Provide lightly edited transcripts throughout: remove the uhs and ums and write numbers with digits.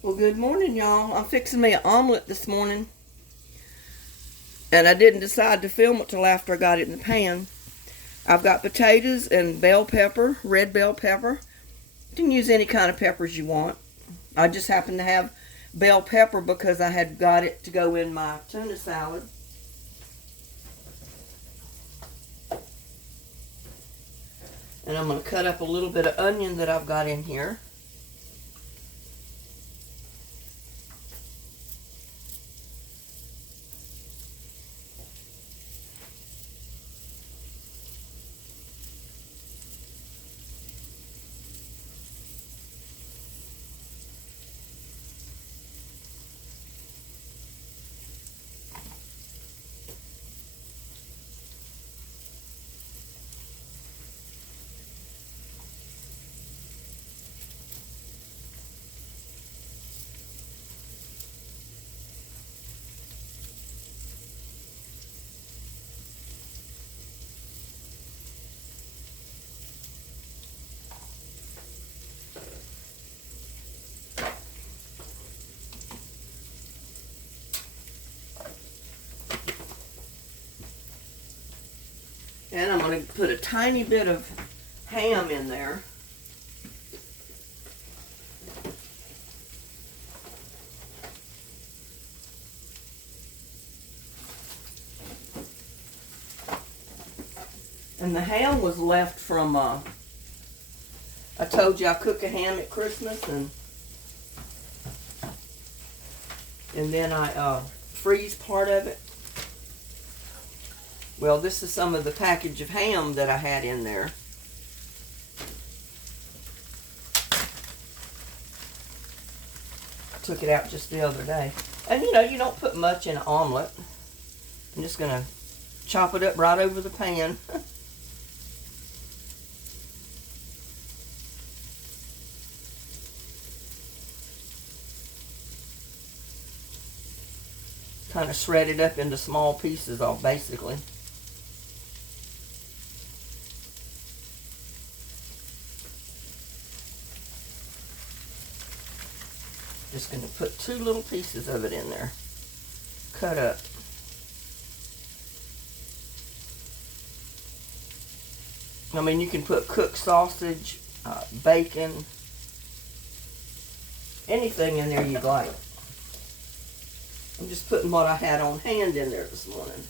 Well, good morning, y'all. I'm fixing me an omelet this morning, and I didn't decide to film it till after I got it in the pan. I've got potatoes and bell pepper, red bell pepper. You can use any kind of peppers you want. I just happen to have bell pepper because I had got it to go in my tuna salad. And I'm going to cut up a little bit of onion that I've got in here. And I'm going to put a tiny bit of ham in there. And the ham was left from, I told you I cook a ham at Christmas, and then I freeze part of it. Well, this is some of the package of ham that I had in there. I took it out just the other day. And you know, you don't put much in an omelet. I'm just going to chop it up right over the pan. Kind of shred it up into small pieces, all basically. Just going to put two little pieces of it in there, cut up. I mean, you can put cooked sausage, bacon, anything in there you'd like. I'm just putting what I had on hand in there this morning.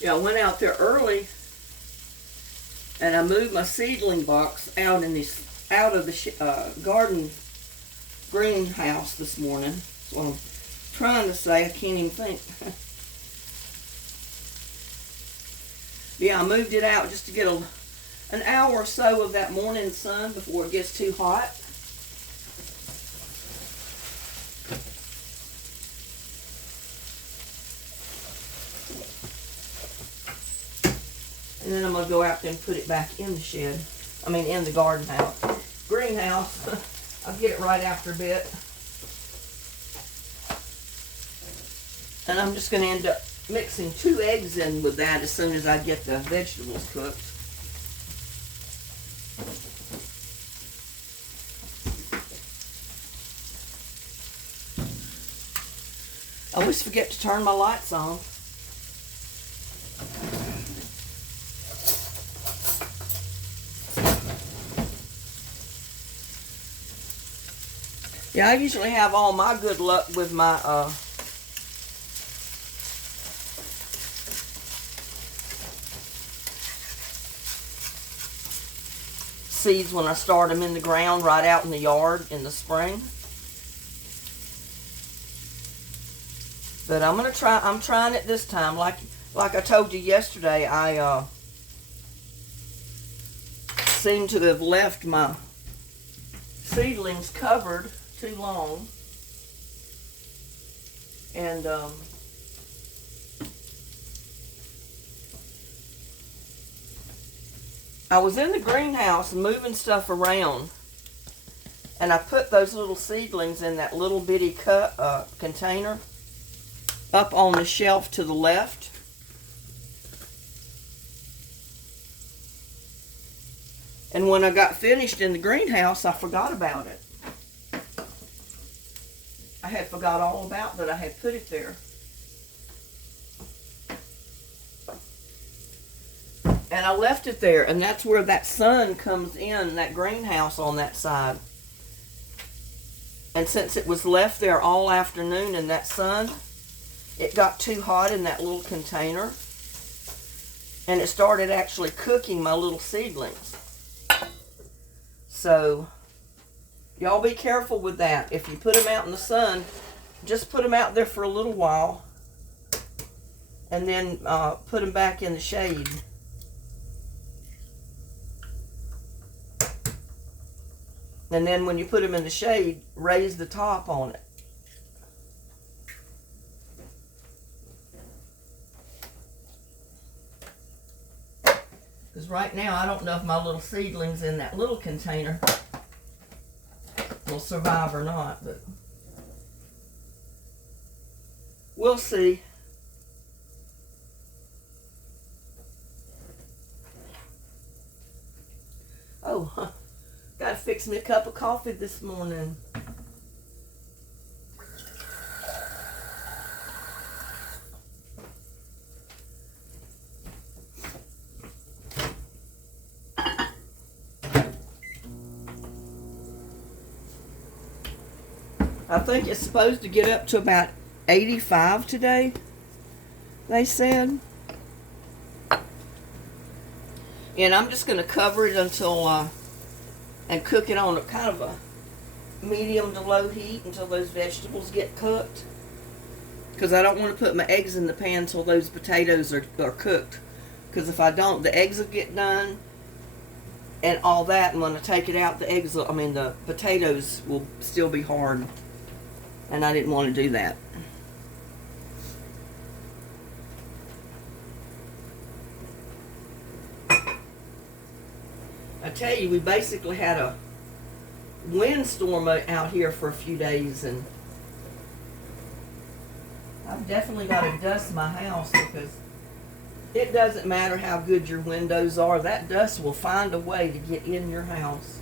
Yeah, I went out there early and I moved my seedling box out out of the garden greenhouse this morning. That's what I'm trying to say. I can't even think. Yeah, I moved it out just to get an hour or so of that morning sun before it gets too hot. And then I'm going to go out there and put it back in the shed. I mean, in the garden house. Greenhouse. I'll get it right after a bit. And I'm just going to end up mixing 2 eggs in with that as soon as I get the vegetables cooked. I always forget to turn my lights on. Yeah, I usually have all my good luck with my seeds when I start them in the ground right out in the yard in the spring. But I'm trying it this time. Like I told you yesterday, I seem to have left my seedlings covered too long. And I was in the greenhouse moving stuff around, and I put those little seedlings in that little bitty container up on the shelf to the left. And when I got finished in the greenhouse, I forgot about it. I had forgot all about that I had put it there. And I left it there, and that's where that sun comes in, that greenhouse on that side. And since it was left there all afternoon in that sun, it got too hot in that little container, and it started actually cooking my little seedlings. So, y'all be careful with that. If you put them out in the sun, just put them out there for a little while, and then put them back in the shade. And then when you put them in the shade, raise the top on it. Because right now, I don't know if my little seedlings in that little container will survive or not, but we'll see. Oh, gotta fix me a cup of coffee this morning. I think it's supposed to get up to about 85 today, they said. And I'm just going to cover it until, and cook it on a kind of a medium to low heat until those vegetables get cooked. Because I don't want to put my eggs in the pan until those potatoes are cooked. Because if I don't, the eggs will get done and all that. And when I take it out, the potatoes will still be hard. And I didn't want to do that. I tell you, we basically had a windstorm out here for a few days, and I've definitely got to dust my house, because it doesn't matter how good your windows are, that dust will find a way to get in your house.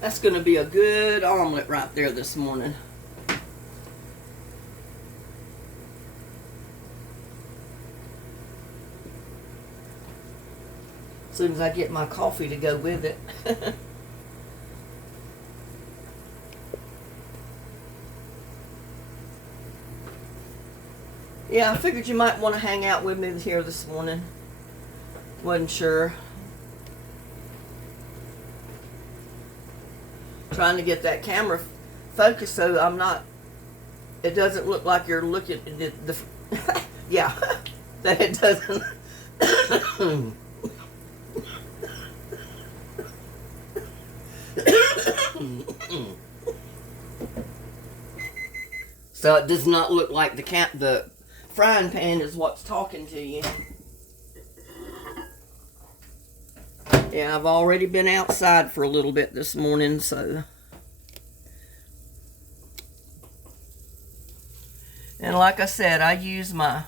That's going to be a good omelet right there this morning. As soon as I get my coffee to go with it. Yeah, I figured you might want to hang out with me here this morning. Wasn't sure. Trying to get that camera focused so I'm not, it doesn't look like you're looking at the yeah, that it doesn't so it does not look like the frying pan is what's talking to you. Yeah, I've already been outside for a little bit this morning, so. And like I said, I use my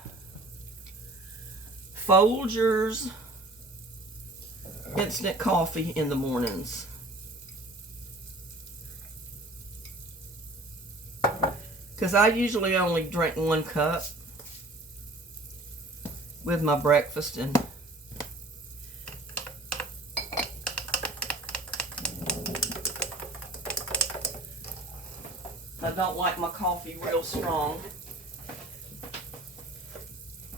Folgers instant coffee in the mornings. Because I usually only drink 1 cup with my breakfast, and I don't like my coffee real strong.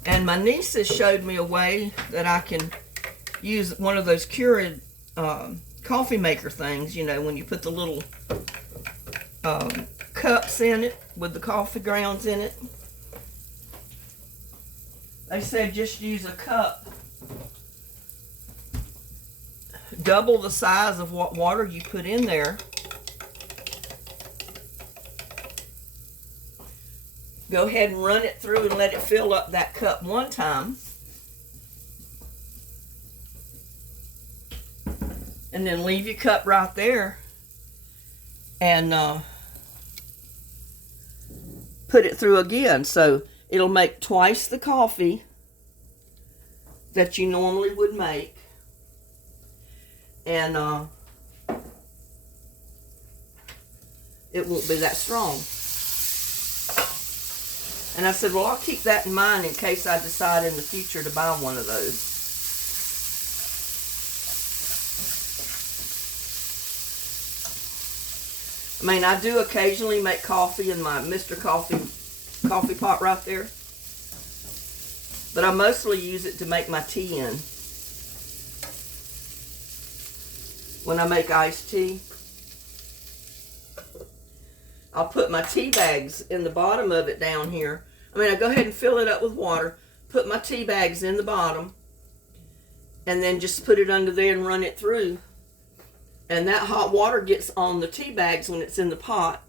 And my nieces showed me a way that I can use one of those Keurig coffee maker things, you know, when you put the little cups in it with the coffee grounds in it. They said just use a cup, double the size of what water you put in there. Go ahead and run it through and let it fill up that cup one time. And then leave your cup right there and put it through again. So it'll make twice the coffee that you normally would make. And it won't be that strong. And I said, well, I'll keep that in mind in case I decide in the future to buy one of those. I mean, I do occasionally make coffee in my Mr. Coffee pot right there. But I mostly use it to make my tea in. When I make iced tea, I'll put my tea bags in the bottom of it down here. I mean, I go ahead and fill it up with water, put my tea bags in the bottom, and then just put it under there and run it through. And that hot water gets on the tea bags when it's in the pot,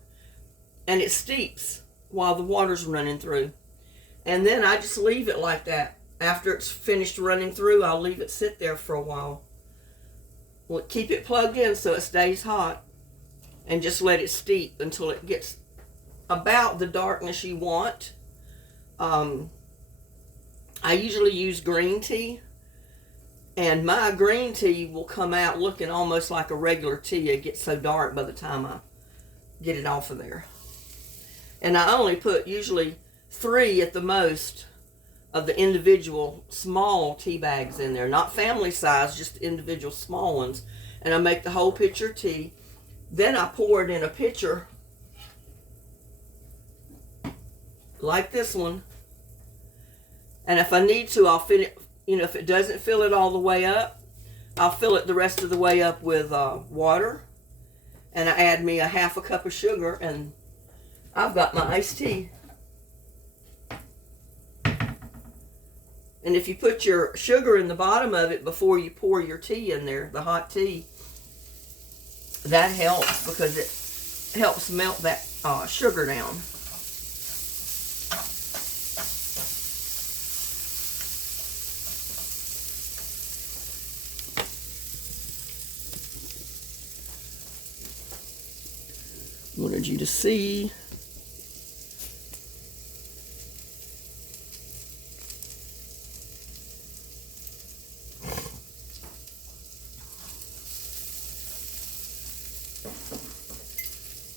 and it steeps while the water's running through. And then I just leave it like that. After it's finished running through, I'll leave it sit there for a while. Well, keep it plugged in so it stays hot, and just let it steep until it gets about the darkness you want. I usually use green tea, and my green tea will come out looking almost like a regular tea. It gets so dark by the time I get it off of there. And I only put usually 3 at the most of the individual small tea bags in there. Not family size, just individual small ones. And I make the whole pitcher of tea. Then I pour it in a pitcher like this one. And if I need to, I'll fill it, you know, if it doesn't fill it all the way up, I'll fill it the rest of the way up with water. And I add me a half a cup of sugar, and I've got my iced tea. And if you put your sugar in the bottom of it before you pour your tea in there, the hot tea, that helps because it helps melt that sugar down. Wanted you to see.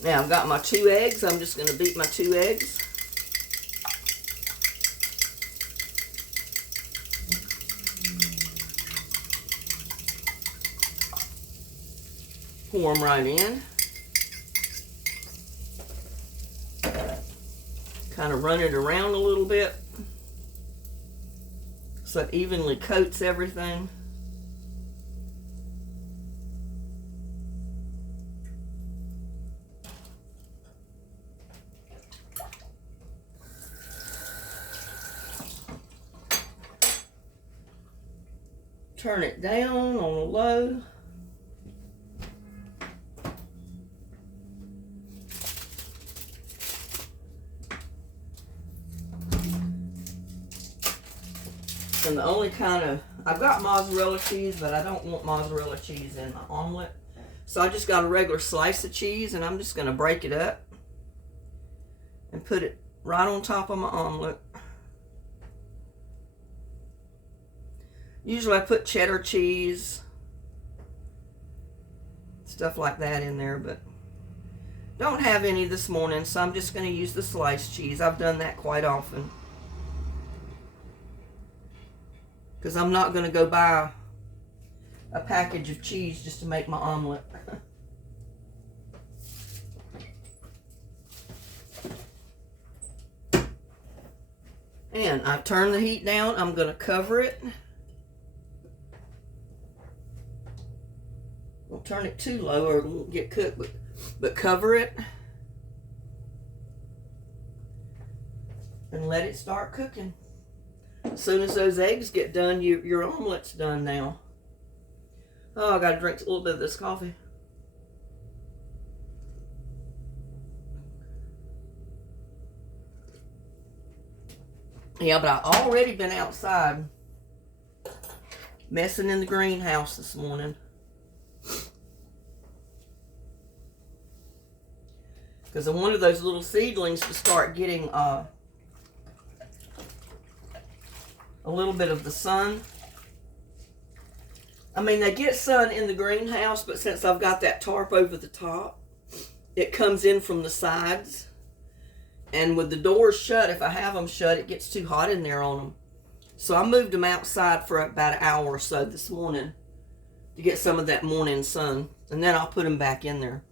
Now I've got my 2 eggs. I'm just going to beat my 2 eggs. Pour them right in. Kind of run it around a little bit so it evenly coats everything. Turn it down on a low. And the only kind of, I've got mozzarella cheese, but I don't want mozzarella cheese in my omelet. So I just got a regular slice of cheese, and I'm just going to break it up and put it right on top of my omelet. Usually I put cheddar cheese, stuff like that in there, but don't have any this morning, so I'm just going to use the sliced cheese. I've done that quite often, because I'm not going to go buy a package of cheese just to make my omelet. And I've turned the heat down. I'm going to cover it. Don't turn it too low or it won't get cooked, but cover it. And let it start cooking. As soon as those eggs get done, your omelet's done now. Oh, I got to drink a little bit of this coffee. Yeah, but I've already been outside messing in the greenhouse this morning. Because I wanted those little seedlings to start getting a little bit of the sun. I mean, they get sun in the greenhouse, but since I've got that tarp over the top, it comes in from the sides. And with the doors shut, if I have them shut, it gets too hot in there on them. So I moved them outside for about an hour or so this morning to get some of that morning sun. And then I'll put them back in there.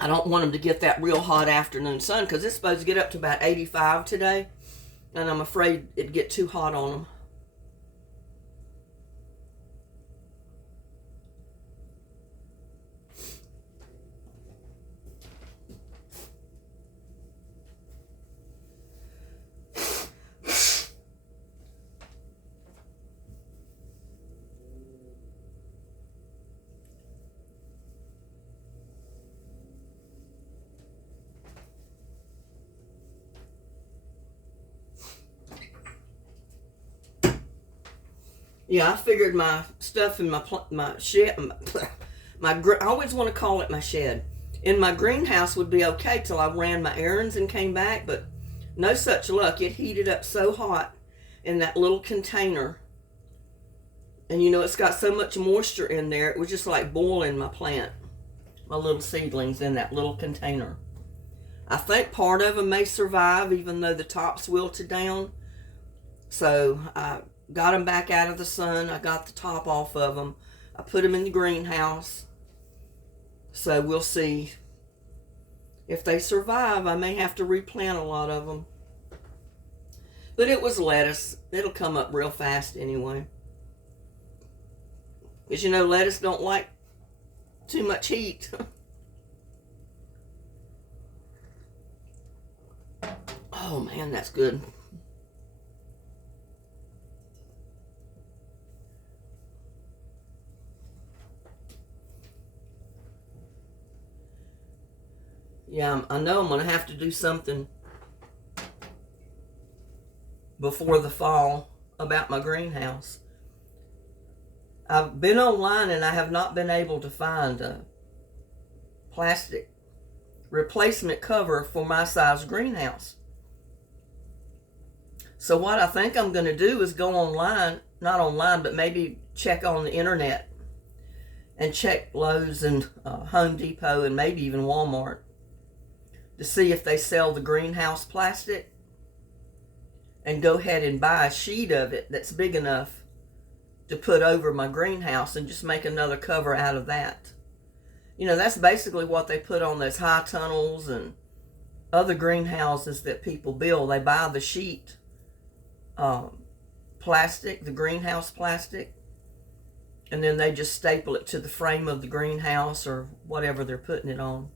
I don't want them to get that real hot afternoon sun because it's supposed to get up to about 85 today. And I'm afraid it'd get too hot on them. Yeah, I figured my stuff in my shed, I always want to call it my shed. In my greenhouse would be okay till I ran my errands and came back, but no such luck. It heated up so hot in that little container. And you know, it's got so much moisture in there, it was just like boiling my plant, my little seedlings in that little container. I think part of them may survive even though the top's wilted down. So I got them back out of the sun. I got the top off of them. I put them in the greenhouse. So we'll see. If they survive, I may have to replant a lot of them. But it was lettuce. It'll come up real fast anyway. Because you know, lettuce don't like too much heat. Oh man, that's good. Yeah, I know I'm going to have to do something before the fall about my greenhouse. I've been online and I have not been able to find a plastic replacement cover for my size greenhouse. So what I think I'm going to do is go online, not online, but maybe check on the internet and check Lowe's and Home Depot and maybe even Walmart to see if they sell the greenhouse plastic, and go ahead and buy a sheet of it that's big enough to put over my greenhouse and just make another cover out of that. You know, that's basically what they put on those high tunnels and other greenhouses that people build. They buy the sheet plastic, the greenhouse plastic, and then they just staple it to the frame of the greenhouse or whatever they're putting it on.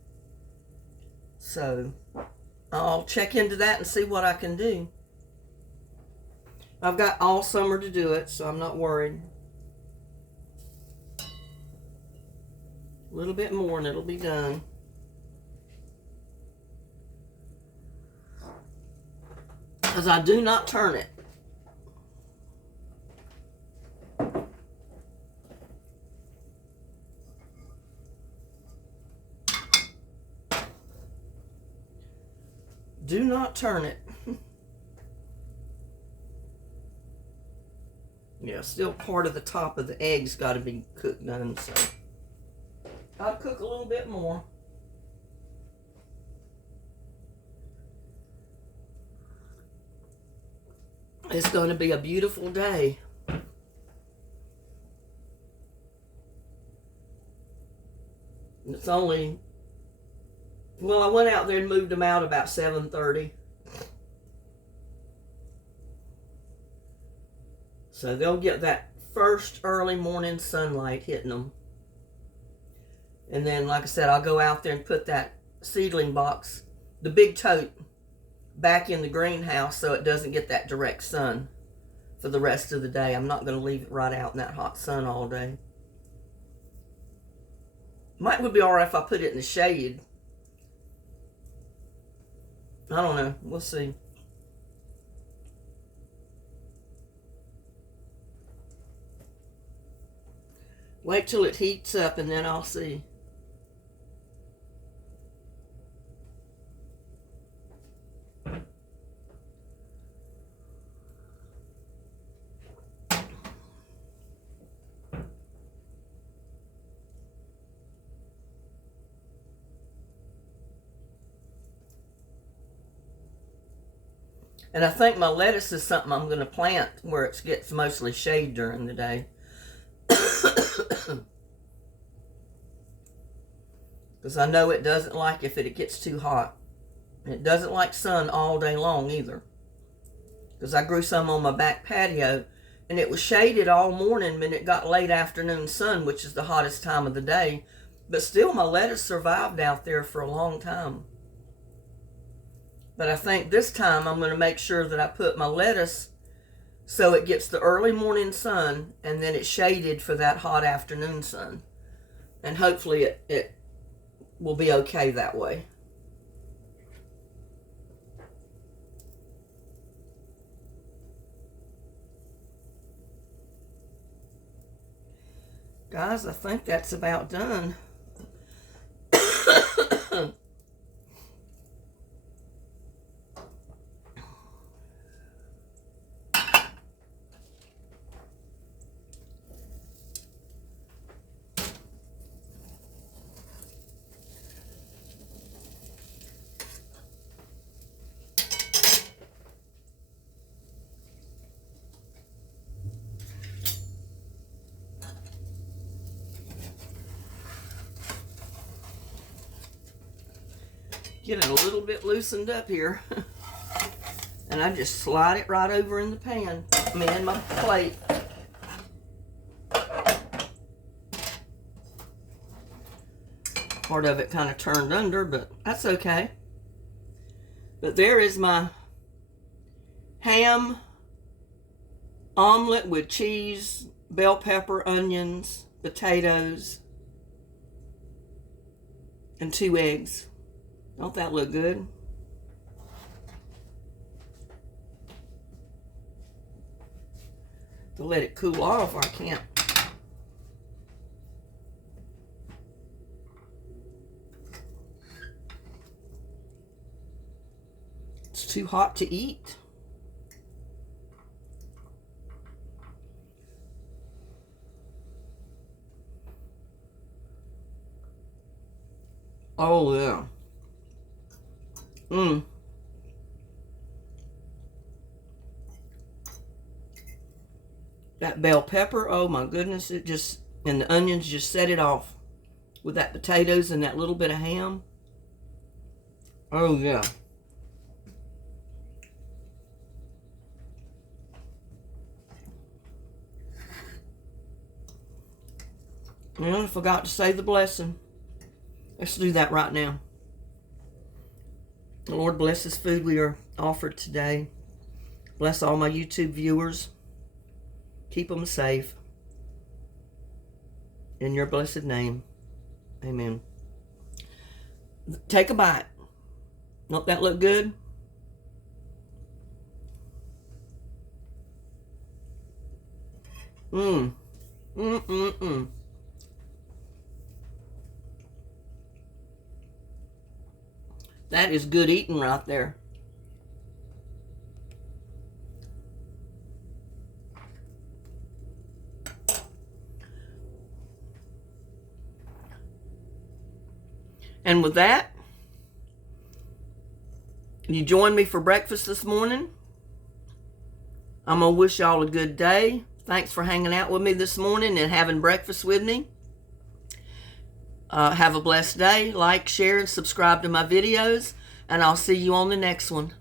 So I'll check into that and see what I can do. I've got all summer to do it, so I'm not worried. A little bit more and it'll be done. Because I do not turn it. Do not turn it. Yeah, still part of the top of the eggs got to be cooked done, so I'll cook a little bit more. It's going to be a beautiful day. It's only, well, I went out there and moved them out about 7:30. So they'll get that first early morning sunlight hitting them. And then, like I said, I'll go out there and put that seedling box, the big tote, back in the greenhouse so it doesn't get that direct sun for the rest of the day. I'm not going to leave it right out in that hot sun all day. Would be alright if I put it in the shade. I don't know. We'll see. Wait till it heats up and then I'll see. And I think my lettuce is something I'm going to plant where it gets mostly shade during the day. Because I know it doesn't like if it gets too hot. It doesn't like sun all day long either. Because I grew some on my back patio and it was shaded all morning when it got late afternoon sun, which is the hottest time of the day. But still my lettuce survived out there for a long time. But I think this time I'm going to make sure that I put my lettuce so it gets the early morning sun and then it's shaded for that hot afternoon sun. And hopefully it will be okay that way. Guys, I think that's about done. Get it a little bit loosened up here. And I just slide it right over in the pan. In my plate. Part of it kind of turned under, but that's okay. But there is my ham omelet with cheese, bell pepper, onions, potatoes, and 2 eggs. Don't that look good? To let it cool off, I can't. It's too hot to eat. Oh yeah. That bell pepper, oh my goodness, it just, and the onions just set it off with that potatoes and that little bit of ham. Oh yeah. And I forgot to say the blessing. Let's do that right now. The Lord bless this food we are offered today. Bless all my YouTube viewers. Keep them safe. In your blessed name. Amen. Take a bite. Don't that look good? That is good eating right there. And with that, you joined me for breakfast this morning. I'm going to wish y'all a good day. Thanks for hanging out with me this morning and having breakfast with me. Have a blessed day. Like, share, and subscribe to my videos. And I'll see you on the next one.